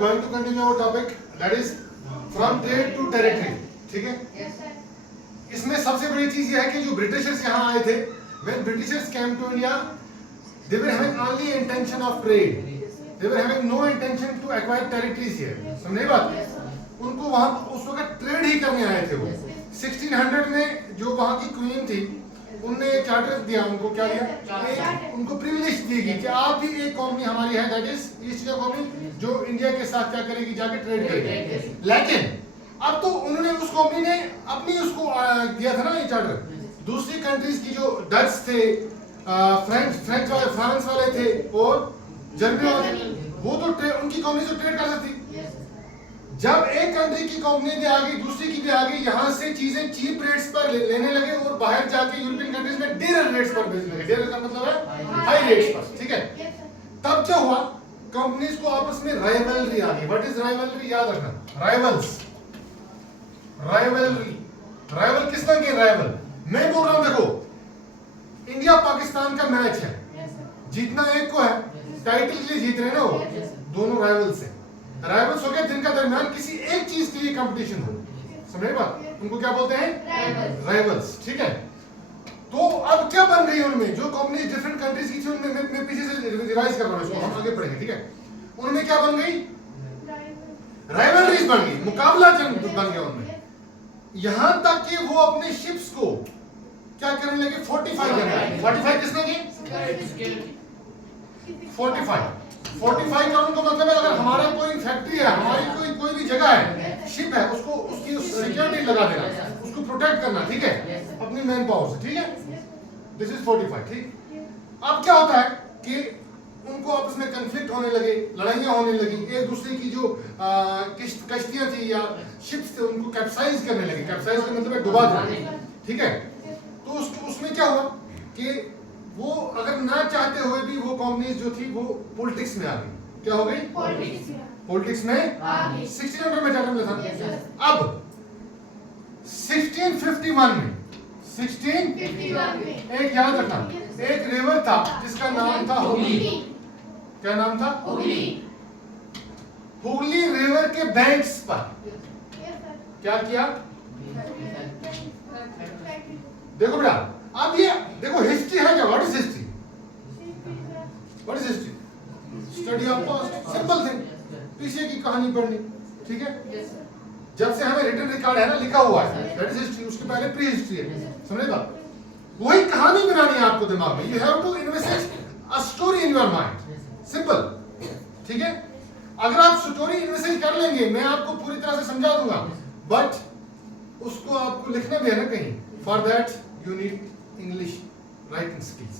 going to continue our topic, that is from trade to territory. ठीक है? इसमें सबसे बड़ी चीज ये है कि जो ब्रिटिशर्स यहाँ आए थे, when Britishers came to India, they were having only intention of trade. They were having no intention to acquire territories here. समझे बात? उनको वहाँ उस वक्त ट्रेड ही करने आए थे वो। 1600 में जो वहाँ की क्वीन थी, उनने एक चार्टर दिया उनको, क्या दिया? उनको प्रिविलेज दी गई कि आप भी एक कॉलोनी हमारी है, that is east India colony, जो इंडिया के साथ क्या करेगी, जाके ट्रेड करेगी। लेकिन अब तो उन्होंने उस कॉलोनी ने अपनी उसको दिया था ना ये चार्टर, दूसरी कंट्रीज की जो डच थे, फ्रेंच वाले, फ्रांस वाले थे और जर्मनी वाले, वो तो उनकी कॉलोनी से ट्रेड कर सकती। जब एक कंट्री की कंपनी भी आ गई, दूसरी की भी आ गई, यहाँ से चीजें चीप रेट्स पर लेने लगे और बाहर जाके यूरोपियन कंट्रीज में डेयर रेट्स पर बेचने लगे। डेयर का मतलब है हाई रेट्स पर, ठीक है? तब क्या हुआ, कंपनीज को आपस में राइवलरी आ गई। What is rivalry? याद रखना, राइवल्स, राइवलरी। राइवल किसका के राइवल? मैं बोल रहा हूं, देखो इंडिया पाकिस्तान का मैच है, जीतना एक को है, टाइटल के लिए जीत रहे ना वो, दोनों राइवल्स हैं। राइवल्स हो गए जिनका दरमियान किसी एक चीज के लिए कंपटीशन हो, समझे बात? उनको क्या बोलते हैं? राइवल्स, ठीक है? तो अब क्या बन रही है उनमें, जो कंपनी डिफरेंट कंट्रीज की थी, उनमें मैं पीछे से रिवाइज कर रहा हूं इसको, हम आगे पढ़ेंगे, ठीक है? उनमें क्या बन गई? राइवलरीज बन गई, मुकाबला जंग बन गया उनमें। यहां तक कि वो अपने शिप्स को क्या करने लगे? फोर्टिफाई करने लगे। फोर्टिफाई किसने की? फोर्टिफाई करने का मतलब है, अगर हमारा कोई फैक्ट्री है, हमारी कोई भी जगह है, शिप है, उसको उसकी सिक्योरिटी लगा देना, उसको प्रोटेक्ट करना, ठीक है? अपनी मैन पावर से, ठीक है? दिस इज फोर्टिफाई, ठीक? अब क्या होता है कि उनको आपस में कंफ्लिक्ट होने लगे, लड़ाइयां होने लगी, एक दूसरे की जो कश्तियां थी या शिप्स थे, उनको कैप्साइज करने लगे। कैप्साइज का मतलब है डुबा देना, ठीक है? तो उसमें क्या हुआ कि वो अगर ना चाहते हुए भी वो कंपनीज जो थी वो पॉलिटिक्स में आ गई। क्या हो गई? पॉलिटिक्स में आ गई। 1600 में चार्टर में था। अब 1651 में एक याद रखना, एक रिवर था जिसका नाम था हुगली। क्या नाम था? हुगली। हुगली रिवर के बैंक्स पर क्या किया? देखो बेटा, अब ये देखो हिस्ट्री है क्या? What is history? What is history? Study of past, simple thing, पीछे की कहानी पढ़नी, ठीक है? जब से हमें रिटन रिकॉर्ड है ना, लिखा हुआ है, दैट इज हिस्ट्री। उसके पहले प्री हिस्ट्री है, समझेगा? वही कहानी बनानी है आपको दिमाग में। You have to invest a story in your mind, simple, ठीक है? अगर आप स्टोरी इन्वेस्ट कर लेंगे, मैं आपको पूरी तरह से समझा दूंगा, बट उसको आपको लिखना भी है ना कहीं। For that you need English writing skills,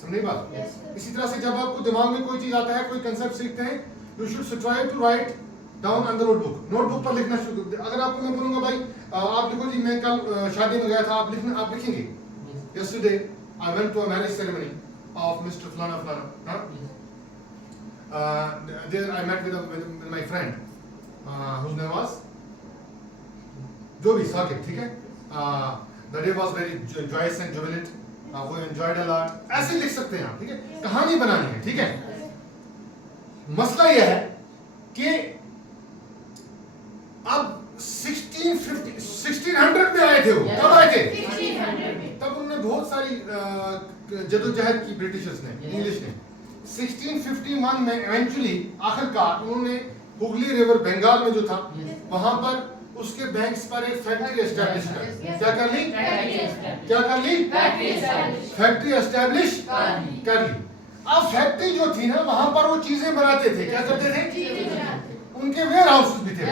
समझे बात? इसी तरह से जब आपको दिमाग में कोई चीज आता है, कोई कंसेप्ट सीखते हैं, you should try to write down on the notebook. Notebook पर लिखना शुरू कर। अगर आपको मैं बोलूंगा भाई आप लिखो जी, मैं कल शादी में गया था, आप लिखेंगे yesterday I went to a marriage ceremony of mister फलाना फलाना, there I met with my friend whose name was जो भी साकिब, ठीक है? The day was very joyous and jubilant, वो एंजॉयड अ लॉट। ऐसे लिख सकते हैं आप, ठीक है? कहानी बनानी है, ठीक है? मसला यह है कि अब 1600 में आए थे वो। कब आए थे? 1600 में। तब उन्होंने बहुत सारी जदोजहद की, ब्रिटिशर्स ने, इंग्लिश ने। 1651 में इवेंचुअली आखिरकार उन्होंने हुगली रिवर बंगाल में जो था, वहां पर उसके बैंक्स पर एक फैक्ट्री एस्टैब्लिश कर। क्या कर ली? फैक्ट्री एस्टैब्लिश कर ली। अब फैक्ट्री जो थी ना, वहां पर वो चीजें बनाते थे। क्या करते थे? उनके वेयर हाउसेस भी थे।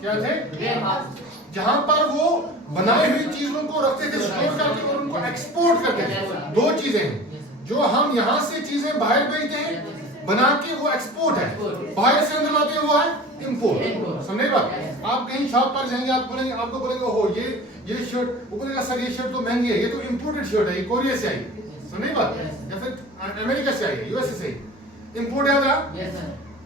क्या थे? जहां पर वो बनाई हुई चीजों को रखते थे, स्टोर करके, और उनको एक्सपोर्ट करते थे। दो चीजें हैं, जो हम यहाँ से चीजें बाहर भेजते हैं बना के, वो एक्सपोर्ट है। बाहर से अंदर लाते हैं, वो है इंपोर्ट, समझे बात? आप कहीं शॉप पर जाएंगे, आप बोलेंगे, आपको बोलेंगे हो ये शर्ट, वो बोलेगा सर ये शर्ट तो महंगी है, ये तो इंपोर्टेड शर्ट है, ये कोरिया से आई, समझे बात? या फिर अमेरिका से आई है, यूएसए से इंपोर्ट है ना?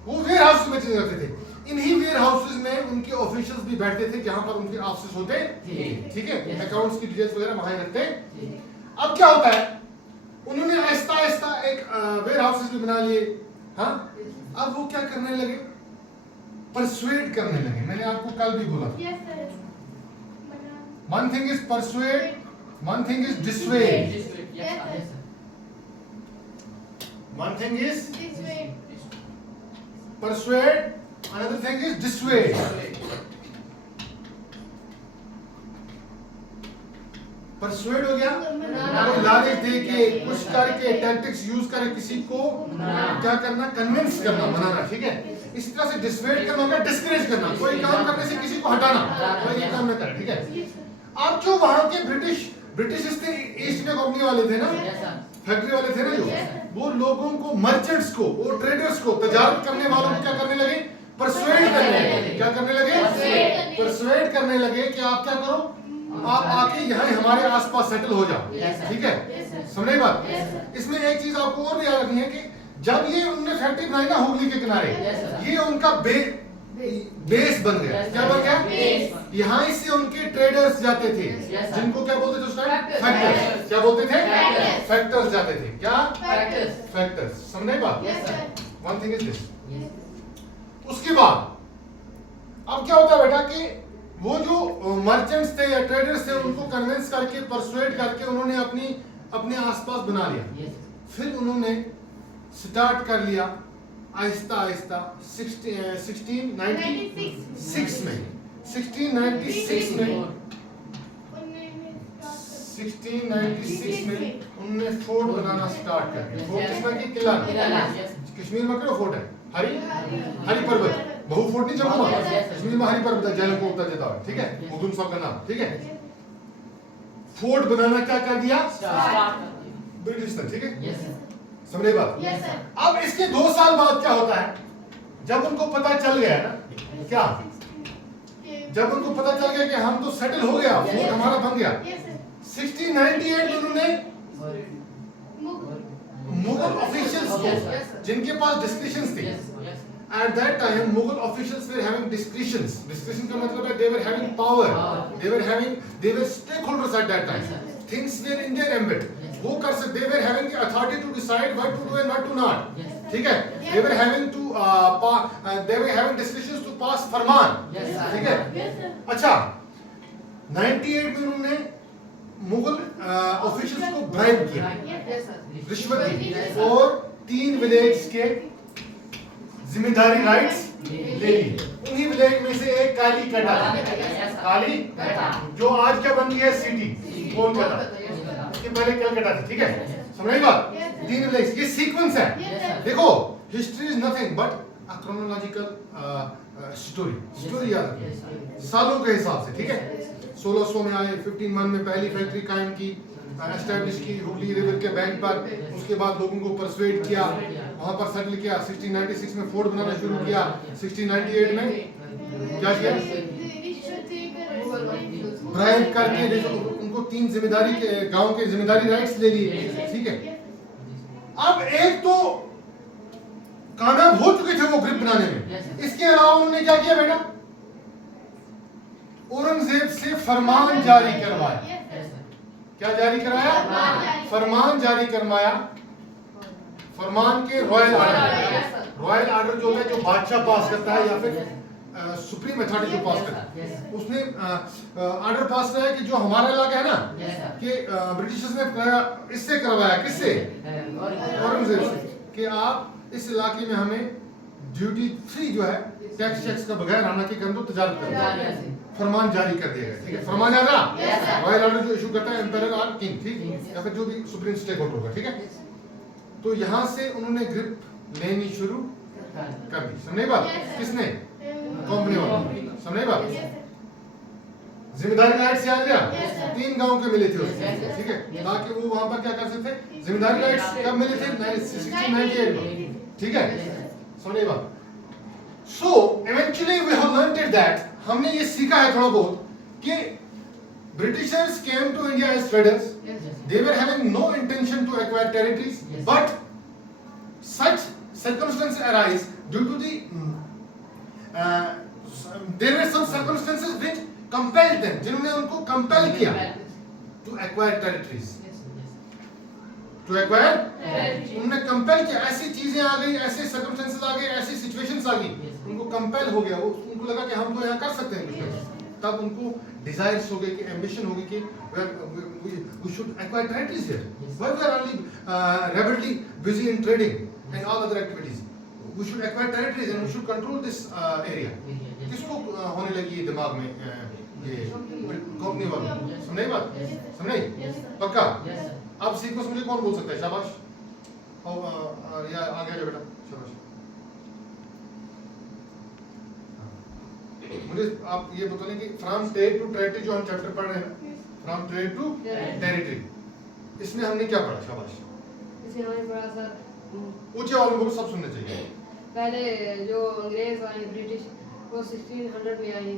वो वेयर हाउस में चीजें रखते थे। इन्हीं वेयर हाउसेस में उनके ऑफिशियल्स भी बैठते थे, जहां पर उनके ऑफिस होते, ठीक है? अकाउंट्स की डिटेल्स वगैरह वहां रखते। अब क्या होता है, उन्होंने आहिस्ता आहिस्ता एक वेयर हाउसेस भी बना लिए। हाँ, अब वो क्या करने लगे, परसुएड करने लगे। मैंने आपको कल भी बोला था, one thing is persuade, one thing is dissuade, one thing is persuade, another thing is dissuade. Persuade हो गया, कोई लालच दे के कुछ करके टैक्टिक्स यूज करके किसी को क्या करना, कन्विंस करना, मनाना, ठीक है। इस तरह से डिसवेड करना होगा, डिस्करेज करना, कोई काम करने से किसी को हटाना, कोई ये काम न करे, ठीक है। अब जो वहां के ब्रिटिश ईस्ट इंडिया कंपनी वाले थे ना, फैक्ट्री वाले थे ना जो, वो लोगों को, मर्चेंट्स को, वो ट्रेडर्स को, तजारत करने वालों को क्या करने लगे, परसुएड करने लगे। क्या करने लगे, परसुएड करने लगे कि आप क्या करो, आप आके यहाँ हमारे आसपास सेटल हो जाओ, ठीक है। समझे बात। इसमें एक चीज आपको और भी याद रखनी है कि जब ये उन्होंने फैक्ट्री बनाई ना हुगली के किनारे, ये उनका बेस बन गया। क्या बन गया, यहाँ से उनके ट्रेडर्स जाते थे, जिनको क्या बोलते थे उस टाइम, फैक्टर्स। क्या बोलते थे, फैक्टर्स जाते थे। क्या, फैक्टर्स। समझे बात। One thing is this. उसके बाद अब क्या होता है बेटा कि वो जो मर्चेंट्स थे या ट्रेडर्स थे, उनको कन्विंस करके, परसुएड करके उन्होंने अपने आसपास बना लिया। फिर उन्होंने स्टार्ट कर लिया आहिस्ता आहिस्ता 1696 में 1696 में उन्होंने फोर्ट बनाना स्टार्ट कर दिया। फोर्ट किसमें की, किला, कश्मीर में क्या फोर्ट है, हरी पर्वत, बहु फोर्ट नहीं जम्मू में, कश्मीर में हरी पर्वत है, जैन को उतर जाता है, ठीक है, उधम सब का नाम, ठीक है। फोर्ट बनाना क्या कर दिया, ब्रिटिश ने, ठीक है। समझे बात। अब इसके 2 साल बाद क्या होता है, जब उनको पता चल गया ना, क्या, जब उनको पता चल गया कि हम तो सेटल हो गया, फोर्ट हमारा बन गया, 1698 में उन्होंने मुगल ऑफिशियल्स को, जिनके पास डिस्क्रिशंस थी, at that time Mughal officials were having discretions का मतलब है they were having power, they were stakeholders at that time, things were in their ambit, वो कर सकते, they were having the authority to decide what to do and what to not, ठीक है। they were having discretions to pass फरमान, ठीक है। अच्छा, 98 में उन्होंने मुगल ऑफिशियल्स को ब्राइब किया, रिश्वत दी, और 3 विलेज के जिम्मेदारी राइट्स ले ली। उन्हीं विलेज में से एक काली कटा, काली जो आज क्या बन गई है, सिटी कोलकाता, इसके पहले कलकत्ता थी, ठीक है। समझ रही बात। 3 विलेज, ये सीक्वेंस है। देखो, history is nothing but a chronological story याद रखिए, सालों के हिसाब से, ठीक है। 1600 में आए, 1501 में पहली फैक्ट्री कायम की, एस्टैब्लिश की हुगली रिवर के बैंक पर, उसके बाद लोगों को परसुएड किया, वहां पर सेटल किया, 1696 में फोर्ट बनाना शुरू किया, 1698 में क्या किया, ब्राइब करके उनको 3 जिम्मेदारी के गांव के जिम्मेदारी राइट्स ले लिए, ठीक है। अब एक तो कामयाब हो चुके थे वो ग्रिप बनाने में, इसके अलावा उन्होंने क्या किया बेटा, औरंगजेब से फरमान जारी करवाया। क्या जारी कराया, फरमान जारी करवाया, फरमान के रॉयल आर्डर जो है, जो बादशाह पास करता है या फिर सुप्रीम अथॉरिटी जो पास करता है, उसने आर्डर पास कराया कि जो हमारा इलाका है ना, कि ब्रिटिशर्स ने इससे करवाया, किससे, औरंगजेब से, कि आप इस इलाके में हमें ड्यूटी फ्री जो है, टैक्स का बगैर आना की कर दो, तजारत करो। फरमान जारी कर दिया गया, ठीक है। फरमान याद रहा, रॉयल ऑर्डर जो इशू करता है एम्पायर और किंग, ठीक, या फिर जो भी सुप्रीम स्टेक होल्डर होगा, ठीक है। तो यहां से उन्होंने ग्रिप लेनी शुरू कर दी। समझे बात, किसने, कंपनी वाले, समझे बात। जिम्मेदारी राइट्स याद रहा, 3 गांव के मिले थे उसमें, ठीक है, ताकि वो वहां पर क्या कर सकते, जिम्मेदारी राइट्स कब मिले थे, 1698 में, ठीक है। समझे बात। So eventually we have learned that, हमने ये सीखा है थोड़ा बहुत कि Britishers came to India as traders. They were having no intention to acquire territories, but such circumstances arise due to the there were some circumstances which compelled them, जिन्होंने उनको compel किया to acquire territories. To acquire, उन्होंने compel किया, ऐसी चीजें आ गई, ऐसे circumstances आ गए, ऐसी आ गई, उनको कंपेल हो गया, वो उनको लगा कि हम तो यहाँ कर सकते हैं बिजनेस, तब उनको डिजायर्स हो गए कि एम्बिशन हो गई कि we should acquire territories here. Why we are only rapidly busy in trading and all other activities? We should acquire territories and we should control this area. किसको होने लगी ये दिमाग में ये कंपनी वालों? समझे बात? समझे? पक्का? अब सीखो समझे कौन बोल सकता है? शाबाश। और या आगे आ जाओ बेटा, शाबाश। मुझे आप ये बता लें कि फ्रॉम ट्रेड टू टेरिटरी जो हम चैप्टर पढ़ रहे हैं, फ्रॉम ट्रेड टू टेरिटरी, इसमें हमने क्या पढ़ा? शाबाश। इसमें हमने पढ़ा सर, ऊंचे वालों को सब सुनने चाहिए। पहले जो अंग्रेज आए ब्रिटिश, वो 1600 में आए।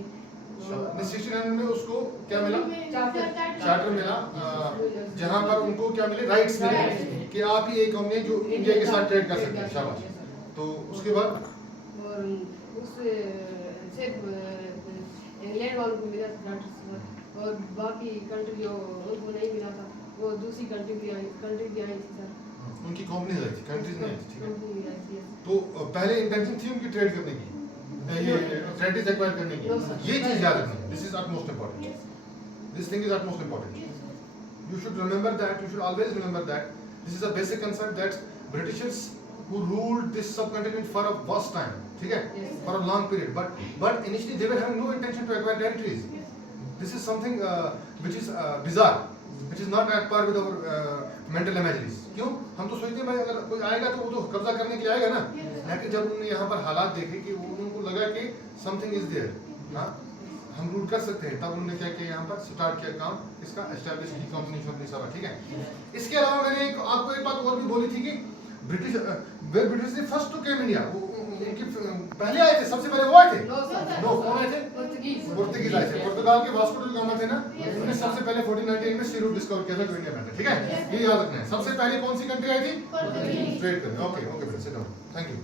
1600 में उसको क्या मिला? चार्टर चार्टर मिला, जहां पर उनको क्या मिले? राइट्स मिले कि आप ही एक कंपनी जो इंडिया के साथ ट्रेड कर सकते हैं। शाबाश। तो उसके बाद और उससे सिर्फ इंग्लैंड वालों को मिला था चार्टर, और बाकी कंट्री जो उनको नहीं मिला था, वो दूसरी कंट्री भी आई थी सर, उनकी कंपनीज आई थी, कंट्रीज नहीं आई थी। ठीक है, कंपनी भी आई थी। तो पहले इंटेंशन थी उनकी ट्रेड करने की, ये टेरिटरीज एक्वायर करने की। ये चीज याद रखना, this is utmost important, this thing is utmost important. You should remember that, you should always remember that this is a basic concept that Britishers who ruled this subcontinent for a vast time, ठीक है, for a long period, but initially they were having no intention to acquire territories. This is something which is bizarre, which is not at par with our mental imageries. क्यों? हम तो सोचते हैं भाई अगर कोई आएगा तो वो तो कब्जा करने के लिए आएगा ना, लेकिन जब उन्होंने यहाँ पर हालात देखे कि उनको लगा कि something is there, हाँ, हम रूल कर सकते हैं, तब उन्होंने क्या किया, यहाँ पर स्टार्ट किया काम इसका, एस्टैब्लिश की कंपनी सब। ठीक है, इसके अलावा मैंने आपको एक बात और भी बोली थी कि ब्रिटिश ने फर्स्ट टू केम इंडिया, उनके पहले आए थे, सबसे पहले वो आए थे। नो, कौन आए थे? पुर्तगीज आए थे। पुर्तगाल के वास्को डी गामा थे ना, उन्होंने सबसे पहले 1498 में सी रूट डिस्कवर किया था टू इंडिया में। ठीक है, ये याद रखना है। सबसे पहले कौन सी कंट्री आई थी ट्रेड करने? ओके बेटा, सिट डाउन, थैंक यू।